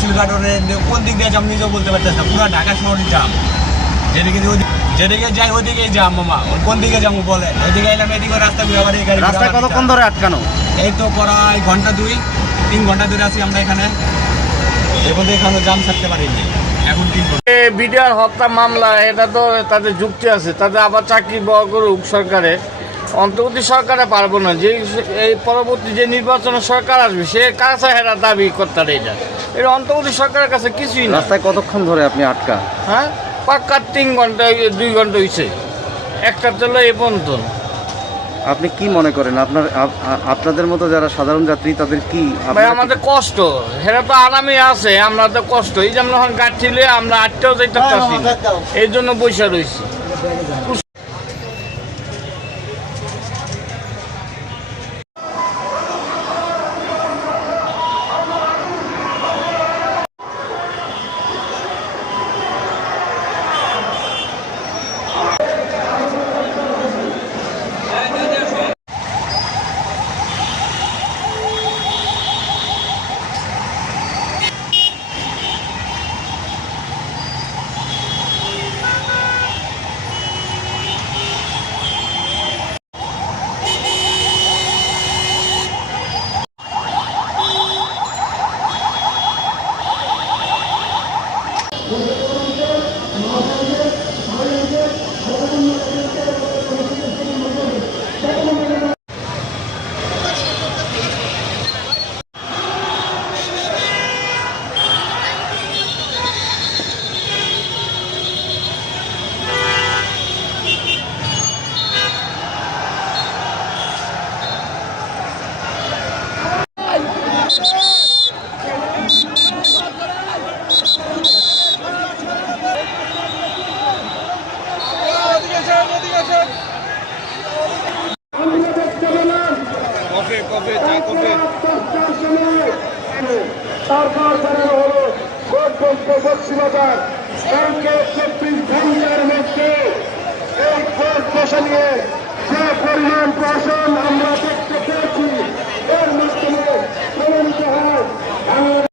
সিলঘাট রোডে কোন দিক দিয়ে যাম নিজেও বলতে পারতেছ না। পুরো ঢাকা শহরই জাম। যেদিকে যেদিকে যাই ওদিকেই যাম মামা। কোন দিকে যাব বলে? ওইদিকে এলাম এদিকে রাস্তা ঘুরে আবার এই গাড়ি রাস্তায় কতক্ষণ ধরে আটকানো? এই তো প্রায় ঘণ্টা দুই তিন ঘণ্টা ধরে আছি আমরা এখানে। এরপর এখানে জাম থাকতে পারিনি। এখন ঘণ্টা বিডিআর হত্যা মামলা এটা তো তাদের যুক্তি আছে। তাদের আবার চাকরি বড় করুক সরকারে। অন্তর্বর্তী সরকারে পারব না। যে এই পরবর্তী যে নির্বাচনের সরকার আসবে সে কাছে হেরা দাবি করতে এটা এটা অন্তর্বর্তী সরকারের কাছে কিছুই না। রাস্তায় কতক্ষণ ধরে আপনি আটকা? হ্যাঁ? পাক্কা তিন ঘণ্টা দুই ঘণ্টা হয়েছে একটা চলে এ পর্যন্ত। আপনি কি মনে করেন? আপনার আপনাদের মতো যারা সাধারণ যাত্রী তাদের কি ভাই আমাদের কষ্ট। হেরা তো আরামে আছে আমরা তো কষ্ট। এই যেমন এখন গাঠিলে আমরা আটটাও যাইতে পারছি এই জন্য বৈশা রয়েছি তারপর বেরোনো হলো গন্তব্য বক্সিবাজার ব্যাংকে চব্বিশ ঘণ্টার মধ্যে এই ভোট বসানিয়ে যে পরিমাণ প্রশাসন আমরা